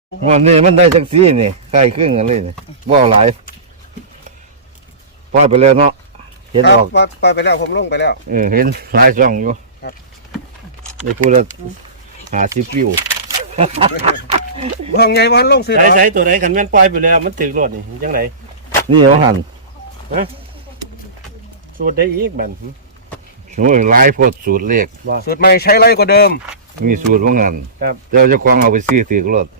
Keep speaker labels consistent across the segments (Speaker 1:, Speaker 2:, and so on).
Speaker 1: วันนี้มันได้จังซี่นี่ใกล้ครึ่งกันเลยนี่บ่เอาหลายปล่อยไปแล้วเนาะเห็น
Speaker 2: ครั
Speaker 1: อบ อก
Speaker 2: ปล่อยไปแล้วผมลงไปแล้ว
Speaker 1: เห็นหลายช่องอยู่
Speaker 2: ครับ
Speaker 1: ได้พูดละ50วิว
Speaker 2: ห้องไงวันลงซื้อ
Speaker 3: ใช้ตัวไหนขันแม่นปล่อยไปแล้วมันถึงรถนี่ยังไง
Speaker 1: นี่เอาหัน
Speaker 3: สูตรได้อีกบัน
Speaker 1: โอ้ยหลายโพดสูตรเลข
Speaker 3: ว่า
Speaker 2: สูตรใหม่ใช้ไรกว่าเดิม
Speaker 1: มีสูตรว่างั้น
Speaker 3: ครับ
Speaker 1: เจ้าเจะควงเอาไปซื้อถือรถ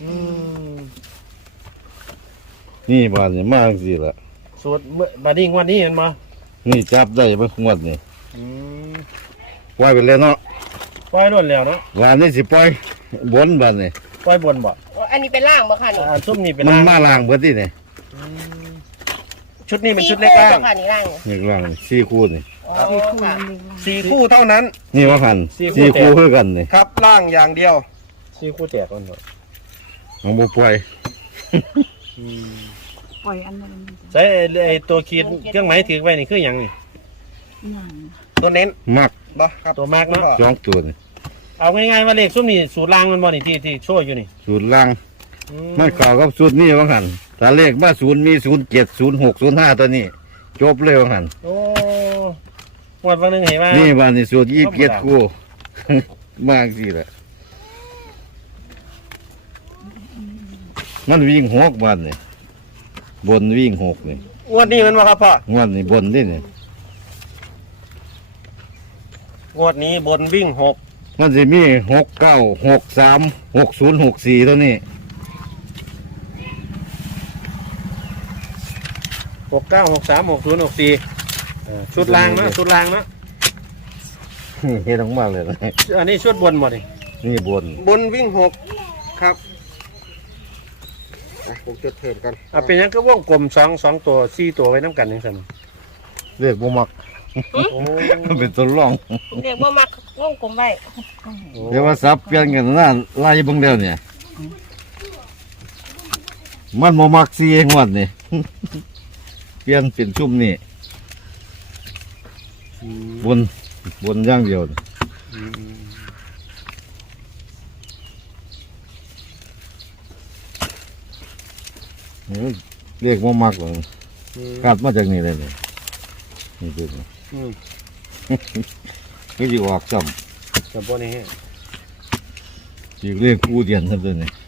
Speaker 1: นี่บานนี่มาจังซี่ล่ะ
Speaker 3: สูตรเมื่อบัดนี้วันนี้เห็นมา
Speaker 1: นี่จับได้เบิ่งงวดนี่ปล่อยไปแล้วเนาะ
Speaker 3: ปล่อยรถแล้วเนาะ
Speaker 1: งานนี้สิปล่อยบนบานนี่
Speaker 3: ปล่อยบนบ่
Speaker 4: อันนี้เป็นล่างบ่ค่ะนี่
Speaker 3: ซุ่มนี่เป็น
Speaker 1: มัน
Speaker 3: ล่าง
Speaker 1: มาล้างเบิดที่นี่
Speaker 3: ชุดนี้เป็นชุดเล็กล่าง
Speaker 4: ค่ะนี่ล่าง
Speaker 1: นี่ล้างนี่4คู่นี่
Speaker 4: อ๋อค่ะ
Speaker 2: สี่คู่เท่านั้น
Speaker 1: นี่ว่าหัน
Speaker 3: สี่คู่
Speaker 1: 4คู่คือกันนี่
Speaker 2: ครับล่างอย่างเดียว
Speaker 3: ซี่คู่แตกกันเนาะ
Speaker 1: ของบ่ปล่อย
Speaker 5: ปล่อยอันนั้น
Speaker 3: ใช้ไอ้ตัวขีดเครื่องหมายถือไว้นี่คือหยังนี่
Speaker 5: อย่าง
Speaker 2: ตัวเน้น
Speaker 1: มัก
Speaker 2: บ่ครับ
Speaker 3: ตัวมากเนาะ
Speaker 1: สองตัวนี่
Speaker 3: เอาง่ายๆว่าเลขซุ่มนี่สูตรล่างมันบ่นี่ที่โชว์อยู่นี่
Speaker 1: สูตรล่าง
Speaker 3: อื
Speaker 1: มันเข้ากับสูตรนี้ว่าหันถ้าเลขมา0มี07 06 05ตัวนี้ จบเลยว่าหัน
Speaker 3: โอ้งวดวันหนึงเห็นว่า
Speaker 1: นี่ว่านี่สูตร27คู่ มากสิล่ะมันวิ่ง6วันนี่บนวิ่ง6นี่
Speaker 3: งวดนี้มันว่าครับพ่อง
Speaker 1: วดนี่บนนี่นี่
Speaker 3: งวดนี้บนวิ่ง6
Speaker 1: มันสิมี69 63 60 64ตัวนี้
Speaker 3: 69636064ชุดล่างนะชุดล่างนะ
Speaker 1: เฮ็ดออกมาเลยนะ
Speaker 3: อันนี้ชุดบนหมดนี่
Speaker 1: นี่บน
Speaker 2: บนวิ่ง6ครับผมจดเพิ่มกัน
Speaker 3: เป็นหยังก็วงกลม2ตัว4ตัวไว้น้ำกันยังสั่น
Speaker 1: เลขบ่มัก
Speaker 3: โอ้
Speaker 1: มันเป็นตัวรอง
Speaker 4: เรียกว่ามักวงกลมไว้
Speaker 1: เดี๋ยวว่าซับเปลี่ยนกันนะไล่เบิ่งแล้วเนี่ย มันบ่มักสีงวดนี่ เปลี่ยนเป็นซุ่มนี่บนอย่างเดียวนี่เฮ้ยเรียกบ่มักเลยคาดมาจากนี่เลยนี่นี่ดูนี่
Speaker 3: อืม
Speaker 1: ก็สิออกซ้
Speaker 3: กับพวกนี้
Speaker 1: ำสิเรียกกูเดียนซะตัวนี้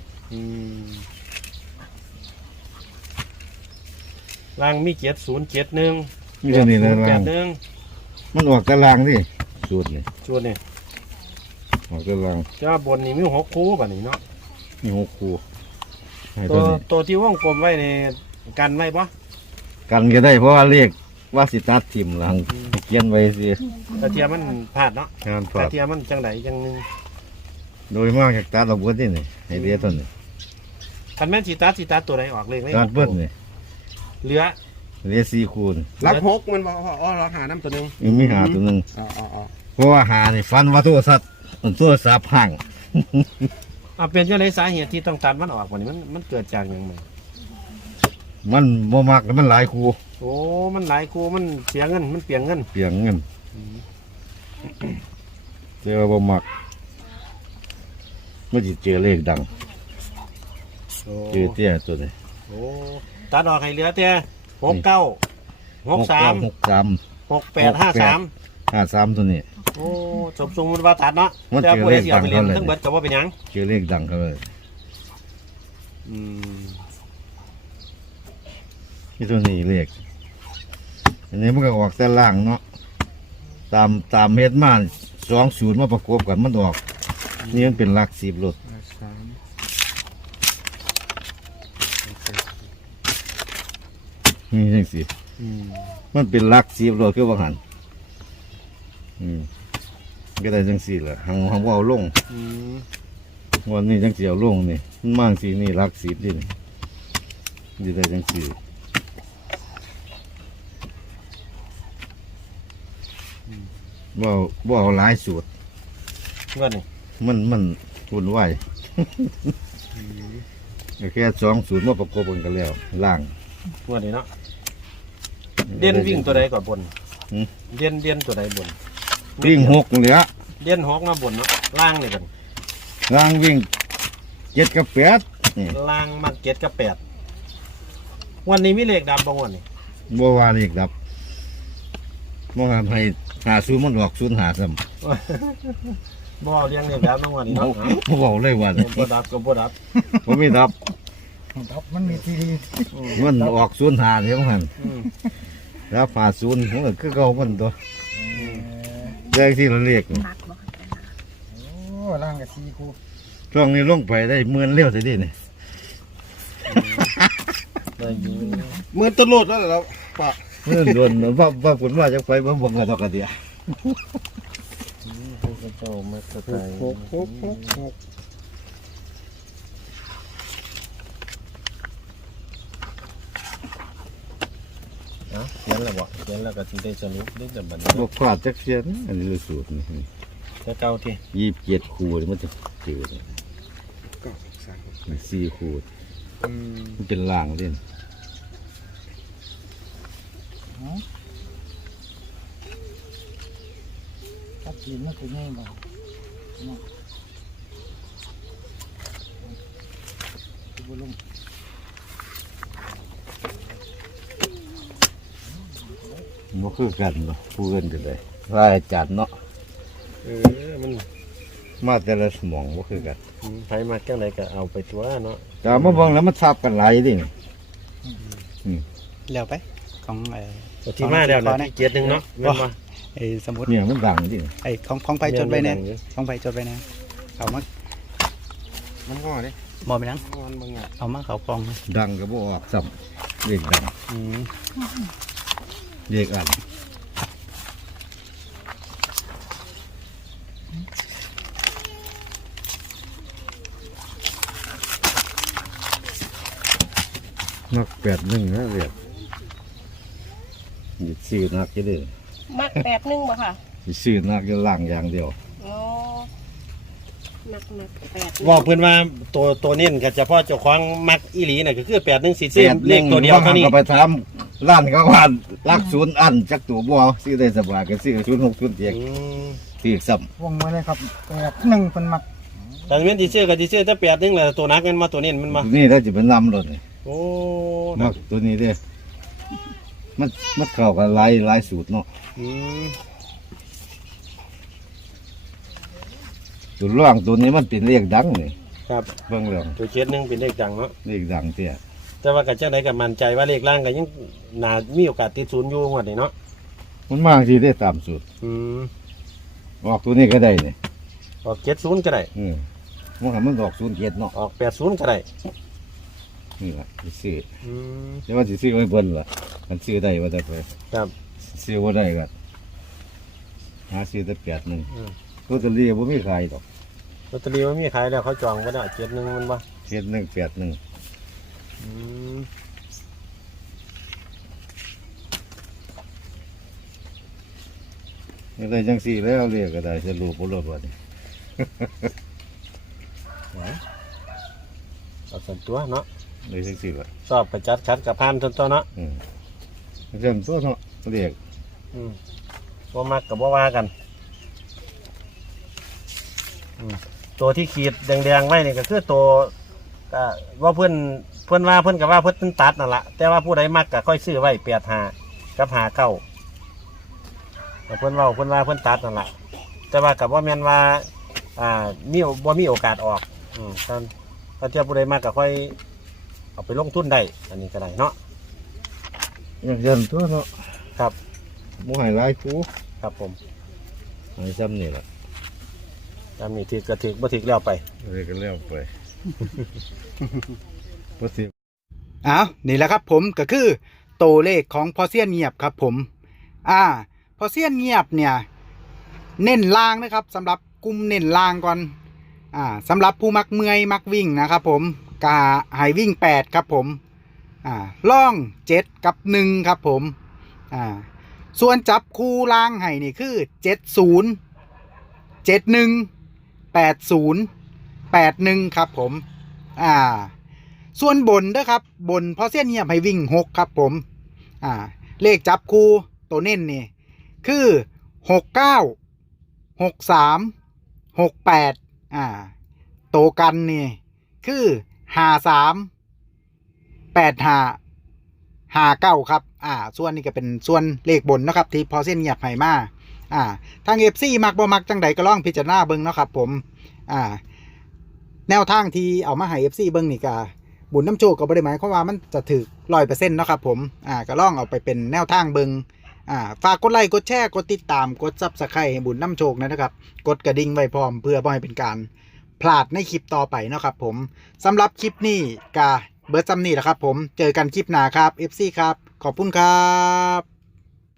Speaker 3: ล่างมี7071
Speaker 1: มีตัวนี้นะล่าง
Speaker 3: 81
Speaker 1: มันออกตารางนี่สูตรนี่
Speaker 3: ชุดนี่
Speaker 1: ออกตาราง
Speaker 3: จ้าบนนี่มี6คู่บัดนี้เนาะ
Speaker 1: มี6คู่ให้
Speaker 3: ตั
Speaker 1: ตัว
Speaker 3: ว
Speaker 1: นี้
Speaker 3: ตัวที่วงกลมไว้นี่กันไว้ปะ
Speaker 1: กันก็ได้เพราะว่าเรียกว่าสิตัดทิมหลังเขียนไว้สิ
Speaker 3: กระเทียมมันพลาดเนาะ
Speaker 1: งาน
Speaker 3: ก
Speaker 1: ฝา
Speaker 3: ระ
Speaker 1: ด
Speaker 3: เทียมมันจังไดจังหนึง
Speaker 1: โดยมากจากตัดเราเบิดนี่นี่ให้เดียตัวนี้
Speaker 3: คันแม่นสิตัดตัวใดออกเลขเลย
Speaker 1: ตัดเบิดนี่
Speaker 3: เหลือ
Speaker 1: เรีย4คูณ
Speaker 2: รับ6มันบอกอ๋อเราหาน้ำตัวหนึง
Speaker 1: ยังมีหาตัวหนึง
Speaker 2: อ๋อ
Speaker 1: เพราะว่าหานี่ฟันว่าโทรศัพท์โทรศัพท์พัง
Speaker 3: เป็นจังไดสาเหตุที่ต้องตัดมันออกบัดนี้มันเกิดจากหยังไง
Speaker 1: มันบ่มักแล้วมันหลายคู่
Speaker 3: โอ้มันหลายคู่มันเสียเงินมันเปลียงเงิน
Speaker 1: เปลียงเงินเจอบ่มักไม่สิเจอเลขดัง
Speaker 3: โอ้
Speaker 1: เจอเตี้ยตัวนี้
Speaker 3: โอ้ตัดออกให้เหลือแต่69 63
Speaker 1: 63
Speaker 3: 6853
Speaker 1: 53ตัวนี้
Speaker 3: โอ้สมทรงมันว่าตัดเนาะ
Speaker 1: มัน
Speaker 3: แต่
Speaker 1: เจอ
Speaker 3: ผู้ใดสิเอาไป
Speaker 1: เลข
Speaker 3: เล่น
Speaker 1: ดัง
Speaker 3: ทั้งเบิดก็บ่เป็นหยัง
Speaker 1: เจอเลขดังเขาเลย
Speaker 3: อืม
Speaker 1: นี่ตัวนี้เลขอันนี้มันก็ออกแต่ล่างเนาะตามเฮ็ดมา20มาประกอบกันมันออกนี่มันเป็นหลัก10รถนี่จังซี่
Speaker 3: อืม
Speaker 1: มันเป็นหลัก10รถคือว่าหั่นก็ได้จังซี่ล่ะหังว่าเอาลง
Speaker 3: อืม
Speaker 1: วันนี้จังสิเอาลงนี่มันมางสินี่หลัก10นี่นี่ได้จังซี่บ่เอาหลายสูตร
Speaker 3: เงินนี่
Speaker 1: มันวุ่นวายก็แค่2สูตรมาประกอบกันก็แล้วล่าง
Speaker 3: เงินนี่เนาะเด่นวิ่งตัวใดก่อนบน
Speaker 1: หืม
Speaker 3: เด่นตัวใดบน
Speaker 1: วิ่ง6เหลือ
Speaker 3: เด่น6มาบนเนาะล่างนี่กัน
Speaker 1: ล่างวิ่ง7กับ8 นี่
Speaker 3: ล่างมักเจ็ดกับแปดวันนี้มีเลขดับบ่วันนี้
Speaker 1: บ่ว่าเลขดับบ่ทำให้หาศูนย์มันออกศูนย์หาซ้
Speaker 3: บ่เอาเลี้ยงเลขดับน้องวันนี้
Speaker 1: ำ
Speaker 3: เนาะ
Speaker 1: บ่เว้าเลยว่า
Speaker 3: บ่ดับก็บ่ดับ
Speaker 1: บ่มีดับ
Speaker 6: มันมีทีดี
Speaker 1: มันออกศูนย์หาเท่านั้น
Speaker 3: อืม
Speaker 1: แล้วหาศูนย์มันก็คือเก่ามันตัวแรกที่เราเรียก
Speaker 5: มักบ่
Speaker 6: โอ้ร่างกับซีคู
Speaker 1: ช่วงนี้ลงไปได้หมื่นเร็วสิดิเนี่ย
Speaker 3: ได้อยู่
Speaker 2: เหมือนตะโลดแล้วเหรอปะ
Speaker 1: เมื่อโดนว่าคุณว่าจะไปบ่บ่งกันดอกกระเดีย
Speaker 3: พระเจ้ามาสไตล์
Speaker 2: หก
Speaker 3: เนาะเขียนแล้วบ่เขียนแล้วก็สิได้สรุปได้แต่บัดนี้
Speaker 1: บ่พลาดจักเสียนอันนี้เลยสูตรนี่
Speaker 3: แต่เก่าที่
Speaker 1: 27คู่นี่มันจะเจอเนี่ย
Speaker 2: เก้าสาม
Speaker 1: มี4คู่
Speaker 2: อืม
Speaker 1: มันเป็นล่างเล่น
Speaker 6: ตัดจีนมันคือง่ายบ่
Speaker 1: บ่คือกันเนาะผู้อื่นจะได้ว่าอาจารย์เนาะ
Speaker 3: มัน
Speaker 1: มาแต่ละสมองบ่คือกัน
Speaker 3: ไผมาจังไดก็เอาไปตัวเนาะ
Speaker 1: แต่มาเบิ่งแล้วมันทับกันหลายดิ
Speaker 7: เร็วไปของ
Speaker 3: ตัวที่มาแล้วนะที่เกียรติหนึงเนาะแม่นบ่
Speaker 7: ไอ้สมุด
Speaker 1: เนี่ยมันดังดิ
Speaker 7: ไอ้ของไปจดไว้แน่ของไปจดไว้แน่เอามา
Speaker 2: มันงอดิ
Speaker 7: มอไปนัง
Speaker 2: งอนมึงอ่ะ
Speaker 7: เอามาเขาฟองนะ
Speaker 1: ดังก็บ่ออกซ้ำเลขดัง
Speaker 7: อืม
Speaker 1: เลขอันนัก81นะเรียกมีซื้อนักจะได้
Speaker 4: มัก8 1บ่ค่ะ
Speaker 1: สิซื้อนักจะล่างอย่างเดียว
Speaker 4: โอ้มัก8
Speaker 3: ว่าเพิ่นว่าตัวเน้นก็เฉพาะเจ้าของมักอีหลีน่ะก็คือ8 1 4 4เลขตัวเดียวเท่านี้
Speaker 1: ก็ไปถามร้านเขาว่าลักศูนย์อันจักตัวบ่ซื้อได้สบายก็ซื้อ06 07
Speaker 3: อืม
Speaker 1: ซื้อซ้ำ
Speaker 6: วงมาเลยครับ1เป็นมัก
Speaker 3: แต่แม่นสิซื้อก็สิซื้อแต่8 1แหละตัวนักมันมาตัวเน้นมันมา
Speaker 1: นี่ถ้าจะเป็นนำรถนี่
Speaker 3: โอ้
Speaker 1: มักตัวนี้เด้อมันเข้ากับหลายสูตรเนาะ
Speaker 3: อืม
Speaker 1: ตัวร่างตัวนี้มันเป็นเลขดังนี่
Speaker 3: ครับ
Speaker 1: เบิ่งแล้ว
Speaker 3: ตัวเจ็ดหนึงเป็นเลขดังเนาะ
Speaker 1: เลขดังเตี้ย
Speaker 3: แต่ว่าก็จังไดก็มั่นใจว่าเลขล่างก็ยังน่ามีโอกาสติดศูนย์อยู่งวดนี้เนาะ
Speaker 1: มันมากที่ได้ตามสูตร
Speaker 3: อืม
Speaker 1: ออกตัวนี้ก็ได้นี่
Speaker 3: ออก70ก็ได้
Speaker 1: มันออก07เนาะ
Speaker 3: ออก80ก็ได้
Speaker 1: นี่ล่ะสิซื้อ
Speaker 3: อืม
Speaker 1: แต่ว่าสิซื้อไว้เบิ่นล่ะมันซื้อได้ว่าแต่ไป
Speaker 3: ครับ
Speaker 1: ซื้อบ่ได้ก็หาซื้อแต่81ลอตเตอรี่บ่มีขายดอก
Speaker 3: ลอตเตอรี่มันมีขายแล้วเขาจองก็ได้71มันบ่
Speaker 1: 7181
Speaker 3: อืม
Speaker 1: นี่ได้จังซี่แล้วเรียกก็ได้สรุปบ่รอดว่านี่
Speaker 3: เอาส่วนตัวเนาะ
Speaker 1: ได้จังซี่ล่ะ
Speaker 3: ชอบไปจัดคัดกับพานส่วนตัวเนาะ
Speaker 1: เรื่องตัวเนาะเรียก
Speaker 3: อืมบ่มักก็บ่ว่ากันตัวที่ขีดแดงๆไว้นี่ก็คือตัวก็ว่าเพิ่นว่าเพิ่นก็ว่าเพิ่นตัดนั่นล่ะแต่ว่าผู้ใดมักก็ค่อยซื้อไว้85กับ59แต่เพิ่นว่าเพิ่นตัดนั่นล่ะแต่ว่าก็บ่แม่นว่าบ่มีโอกาสออกถ้าเจ้าผู้ใดมักก็ค่อยเอาไปลงทุนได้อันนี้ก็ได้เนาะ
Speaker 1: อย่างเดินตัวเนาะ
Speaker 3: ครับ
Speaker 1: บ่ให้หลายกู
Speaker 3: ครับผม
Speaker 1: ให้ซ้ำนี่ล่ะ
Speaker 3: ตามนี้ถือก็ถือบ่ถือแล้วไป
Speaker 1: เรียกกันแล้วไป บ่สิ
Speaker 7: อ้าวนี่แหละครับผมก็คือตัวเลขของพอเซียนเงียบครับผมพอเซียนเงียบเนี่ยเน้นล่างนะครับสำหรับกลุ่มเน้นล่างก่อนสำหรับผู้มักเมื่อยมักวิ่งนะครับผมกาหายวิ่ง8ครับผมล่อง7กับ1ครับผมส่วนจับคู่ล่างให้นี่คือ70 71 80 81ครับผมส่วนบนนะครับบนพอเส้นเงียบให้วิ่ง6ครับผมเลขจับคู่ตัวเน้นนี่คือ69 63 68ตัวกันนี่คือ 538559ครับส่วนนี้ก็เป็นส่วนเลขบนนะครับที่พอเส้นเงียบให้มาทาง FC มักบ่มักจังใดก็ลองพิจารณาเบิ่งเนาะครับผมแนวทางที่เอามาให้ FC เบิ่งนี่ก็บุญน้ำโชคก็บ่ได้หมายความว่ามันจะถูก 100% เนาะครับผมก็ลองเอาไปเป็นแนวทางเบิ่งฝากกดไลค์กดแชร์กดติดตามกด Subscribe ให้บุญน้ำโชคนะครับกดกระดิ่งไว้พร้อมเพื่อบ่ให้เป็นการพลาดในคลิปต่อไปเนาะครับผมสำหรับคลิปนี้ก็เบิดซ้ำนี่แหละครับผมเจอกันคลิปหน้าครับ FC ครับขอบคุณครับ